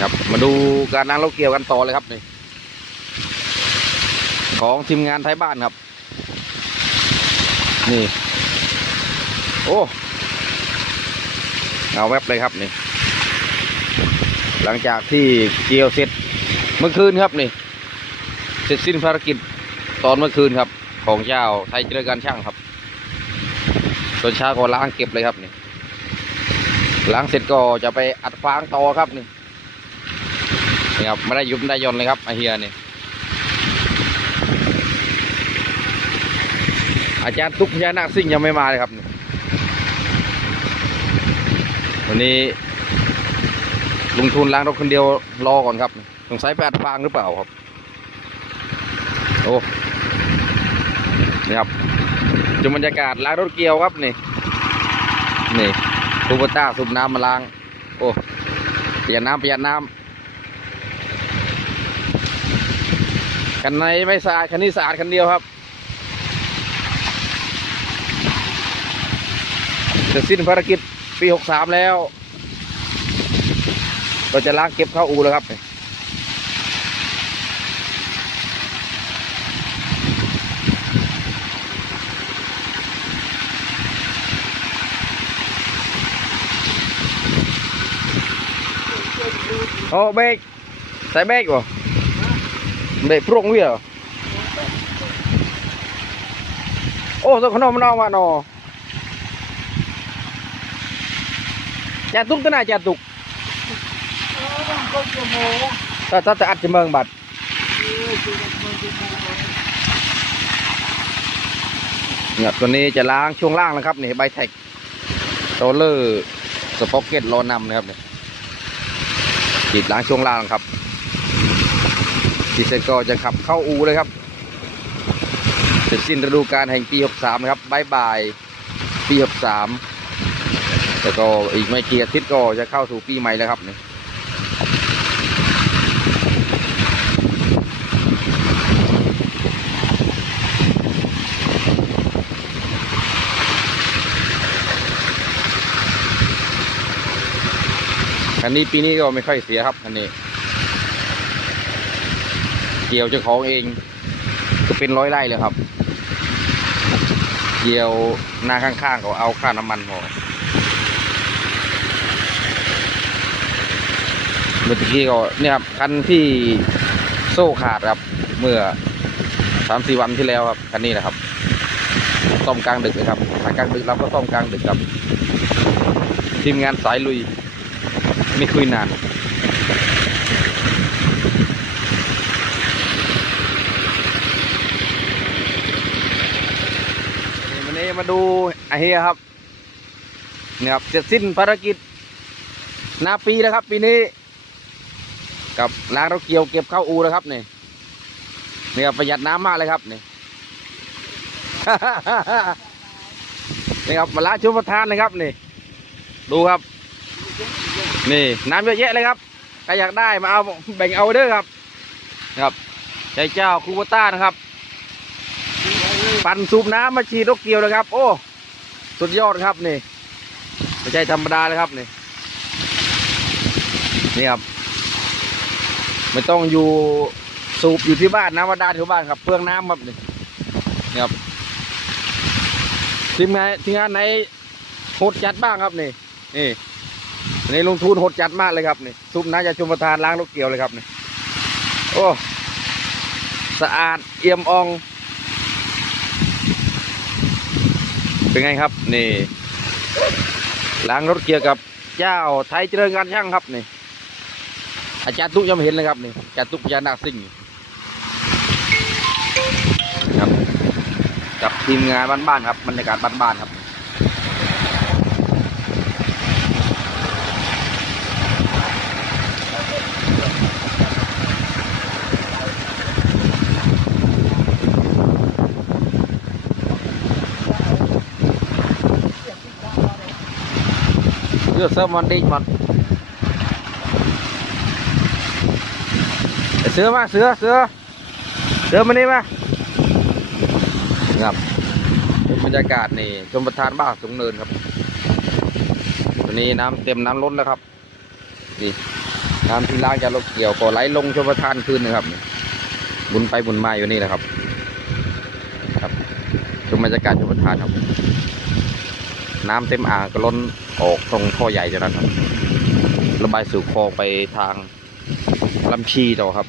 ครับ มาดูการล้างรถเกี่ยวกันต่อเลยครับนี่ของทีมงานไทยบ้านครับ นี่ โอ้เอาแวบเลยครับนี่ หลังจากที่เกี่ยวเสร็จเมื่อคืนครับนี่ เสร็จสิ้นภารกิจตอนเมื่อคืนครับ ของเจ้าไทยเจริญการช่างครับตอนเช้าก็ล้างเก็บเลยครับนี่ล้างเสร็จก็จะไปอัดฟางต่อครับนี่ นี่ครับไม่ได้ยุบไม่ได้หย่อนเลยครับไอเฮียนี่อาจารย์ตุ๊กพญานาคซิ่งยังไม่มาเลยครับนี่วันนี้ลงทุนล้างรถคนเดียวรอก่อนครับสงสัยไปดฟางหรือเปล่าครับ โอ้นี่ครับจุบรรยากาศล้างรถเกียวครับนี่ นี่คูปต้าสูบน้ำมาล้าง โอ้เปลี่ยนน้ำเปลี่ยนน้ำ คันไหนไม่สะอาดคันนี้สะอาดคันเดียวครับจะสิ้นภารกิจปีหกสามแล้ว เราจะล้างเก็บเข้าอูแล้วครับโอ้เบรกใส่เบรกบ่ เบรกพร่งวิ่งเหรอโอ้ตัวขนมมันเอามาหนอจะตุกตัวไหนจะตุกถ้าถ้าจะอัดจะเมืองบัดเนี่ยตัวนี้จะล้างช่วงล่างนะครับนี่ใบแท็กโรลเลอร์สป็อกเก็ตรอนำนะครับเนี่ยฉีดล้างช่วงล่างครับ ทีเสร็จก็จะขับเข้าอูเลยครับเสร็จสิ้นฤดูกาลแห่งปี 63 นะครับบายบาย ปี 63 แล้วก็อีกไม่กี่อาทิตย์ก็จะเข้าสู่ปีใหม่แล้วครับนี่คันนี้ปีนี้ก็ไม่ค่อยเสียครับคันนี้ เกี่ยวเจ้าของเองก็เป็นร้อยไร่เลยครับ เกี่ยวหน้าข้างๆก็เอาค่าน้ำมันพอเมื่อกี้ก็เนี่ยครับคันที่โซ่ขาดครับ เมื่อสามสี่วันที่แล้วครับคันนี้นะครับซ่อมกลางดึกเลยครับถ้ากลางดึกเราก็ซ่อมกลางดึกครับทีมงานสายลุย ไม่คุยนาน วันนี้ มาดูไอเฮียครับเนี่ยครับเสร็จสิ้นภารกิจ นาปีแล้วครับ ปีนี้ กับล้างรถเกี่ยวเก็บเข้าอูแล้วครับนี่นี่ครับประหยัดน้ำมากเลยครับนี่นี่ครับมาล้างชุมประทานนะครับนี่ ดูครับ นี่น้ำเยอะแยะเลยครับใครอยากได้มาเอาแบ่งเอาเด้อครับ ครับใจเจ้าคูโบต้านะครับ ปั่นสูบน้ำมาฉีดรถเกี่ยวนะครับ โอ้ สุดยอดครับนี่ไม่ใช่ธรรมดาเลยครับนี่นี่ครับไม่ต้องอยู่สูบอยู่ที่บ้านน้ำวัดดาที่บ้านครับเปลืองน้ำครับนี่นี่ครับทีมงานทีมงานไหนโหดจัดบ้างครับนี่นี่ในลงทุนโหดจัดมากเลยครับนี่สูบน้ำจากชมประทานล้างรถเกี่ยวเลยครับนี่โอ้สะอาดเอี่ยมอ่อง เป็นไงครับ นี่ล้างรถเกียร์กับเจ้าไทยเจริญการช่างครับนี่ อาจารย์ตุ๊กยังไม่เห็นเลยครับนี่อาจารย์ตุ๊กพญานาคซิ่งครับ กับทีมงานบ้านๆครับบรรยากาศบ้านๆครับ Đưa sớm món đi món Sữa mà, sữa, sữa Sữa มานี่มาครับบรรยากาศนี่ชมประทานบ้าสูงเนินครับวันนี้น้ำเต็มน้ำล้นแล้วครับนี่น้ำที่ล้างจากรถเกี่ยวก็ไหลลงชมประทานคืนนะครับบุญไปบุญมาอยู่นี่แหละครับ ครับชมบรรยากาศชมประทานครับ น้ำเต็มอ่างก็ล้นออกตรงท่อใหญ่จากนั้นครับระบายสู่คลองไปทางลำชีต่อครับ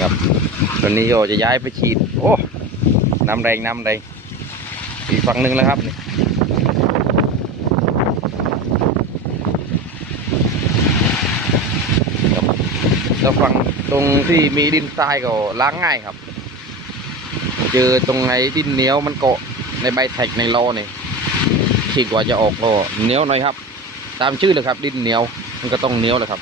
ครับตอนนี้โยจะย้ายไปฉีด โอ้ น้ำแรงน้ำแรงอีกฝั่งหนึ่งแล้วครับนี่ครับแล้วฝั่ง ตรงที่มีดินทรายก็ล้างง่ายครับ เจอตรงไหนดินเหนียวมันเกาะในใบแท็กในล้อนี่ฉีดกว่าจะออกก็เหนียวหน่อยครับ ตามชื่อเลยครับ ดินเหนียวมันก็ต้องเหนียวเลยครับ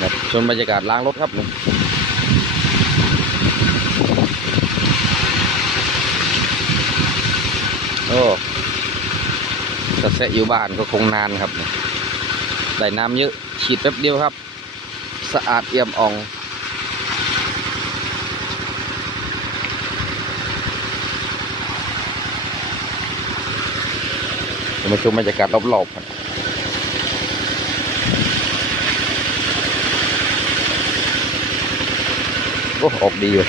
ครับชมบรรยากาศล้างรถครับหนี่โอ้ กระอยู่บ้านก็คงนานครับนี่ได้น้ำเยอะฉีดแป๊บเดียวครับ สะอาดเอี่ยมอ่องมาชมบรรยากาศรอบๆครับโอ้ออกดีอยู่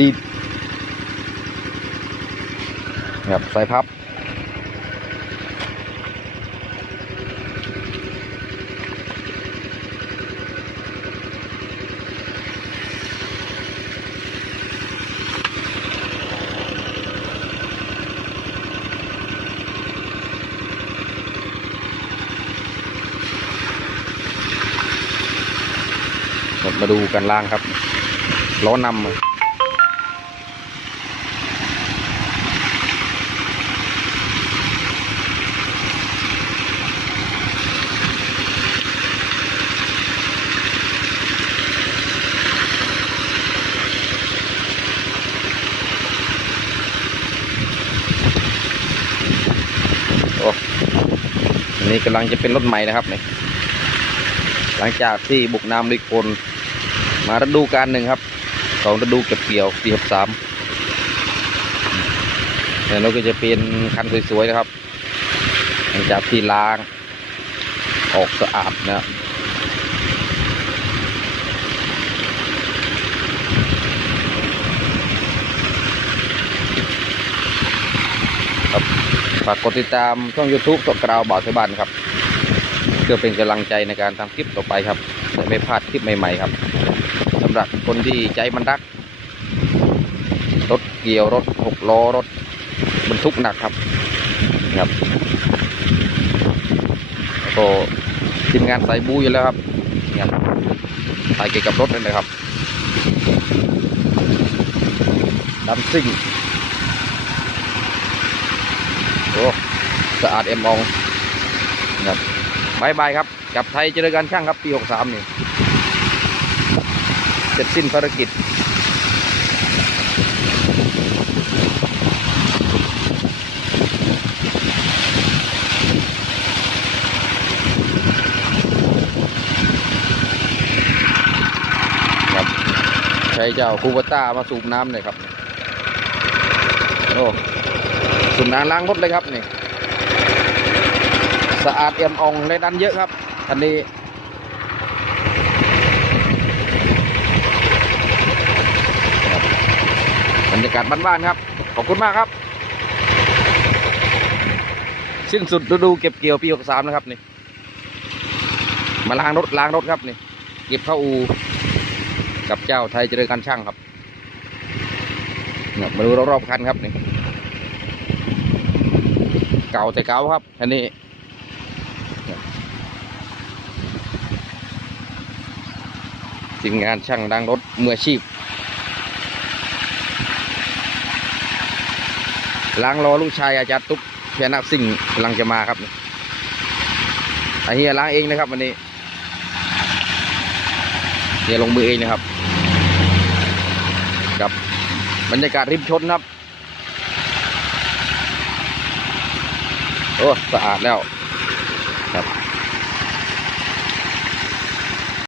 ดีครับใส่พับ มาดูกันล่างครับ ล้อนำ นี่กำลังจะเป็นรถใหม่นะครับนี่หลังจากที่บุกน้ำลุยโคลนมาฤดูการหนึ่งครับสองฤดูเก็บเกี่ยวปีหกสามเนี่ยเราก็จะเป็นคันสวยๆนะครับ หลังจากที่ล้าง ออกสะอาดนะครับ ฝากกดติดตามช่อง YouTube ตกกราวบ่าวชาวบ้านครับ เพื่อเป็นกำลังใจในการทำคลิปต่อไปครับจะไม่พลาดคลิปใหม่ๆครับสำหรับคนที่ใจมันรัก รถเกี่ยวรถหกล้อรถบรรทุกหนักครับครับแล้ก็ทีมงานสายบูอยู่แล้วครับครับสายเกี่ยวกับรถนั่นเลยครับดำซิ่ง โอ้สะอาดเอ็มอองครับบายบายครับกับไทยเจริญการช่างครับปีหกสามนี่เสร็จสิ้นภารกิจครับใช้เจ้าคูบต้ามาสูบน้ำเลยครับ โอ้ สูบน้ำล้างรถเลยครับนี่สะอาดเอี่ยมอ่องและดันเยอะครับคันนี้บรรยากาศบ้านๆครับ ขอบคุณมากครับ สิ้นสุดฤดูเก็บเกี่ยวปี63นะครับนี่ มาล้างรถล้างรถครับนี่เก็บเข้าอูกับเจ้าไทยเจริญการช่างครับมาดูรอบๆคันครับนี่ เก่าแต่เก่าครับอันนี้ทีมงานช่างดังรถมืออาชีพล้างรอลูกชายอาจารย์ตุ๊กเพียนักสิ่งกำลังจะมาครับอันนี้ล้างเองนะครับวันนี้เนี่ยลงมือเองนะครับกับบรรยากาศริมชนครับ โอ้สะอาดแล้วครับ